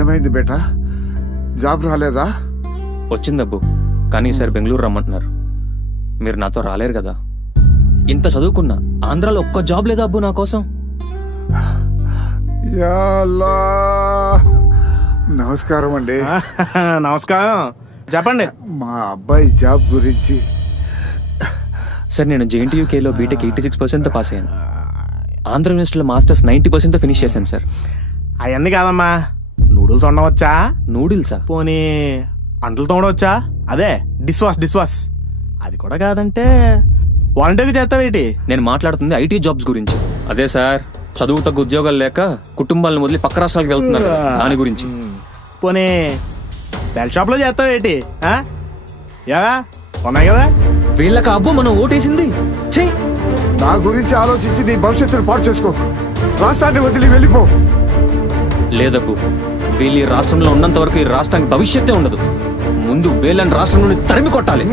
ఏమైంది బేటా? జాబ్ రాలేదా? వచ్చింది అబ్బు, కానీ ఈసారి బెంగళూరు రమ్మంటున్నారు. మీరు నాతో రాలేరు కదా. ఇంత చదువుకున్నా ఆంధ్రాలో ఒక్క జాబ్ లేదా అబ్బు నా కోసం? యా అల్లా. నమస్కారం అండి. నమస్కారం, చెప్పండి. మా అబ్బాయి జాబ్ గురించి. సార్, నేను JNTUKలో బీటెక్ 86% పాస్ అయ్యాను. ఆంధ్ర యూనివర్సిటీలో మాస్టర్స్ 90% ఫినిష్ చేశాను సార్. అవన్నీ కాదమ్మా, నూడిల్స్ వండవచ్చా? నూడిల్సా? పోనీ అంటలు తోడవచ్చా? అదే డిష్ వాష్. అది కూడా కాదంటే వాలంటీర్గా చేస్తావేటి? నేను మాట్లాడుతుంది IT జాబ్స్ గురించి. అదే సార్, చదువు తగ్గ ఉద్యోగాలు లేక కుటుంబాలను వదిలి పక్క రాష్ట్రాలకు వెళ్తున్నారు, దాని గురించి. పోనీ బెల్ షాప్లో చేస్తావేటి? యావా ఉన్నాయి కదా వీళ్ళకి అబ్బు మనం ఓటేసింది. నా గురించి ఆలోచించి నీ భవిష్యత్తును పాడు చేసుకో. రాష్ట్రాన్ని వదిలి వెళ్ళిపో. లేదబ్బు, వీళ్ళు ఈ రాష్ట్రంలో ఉన్నంత వరకు ఈ రాష్ట్రానికి భవిష్యత్తే ఉండదు. ముందు వీళ్ళని రాష్ట్రం నుండి తరిమి కొట్టాలి.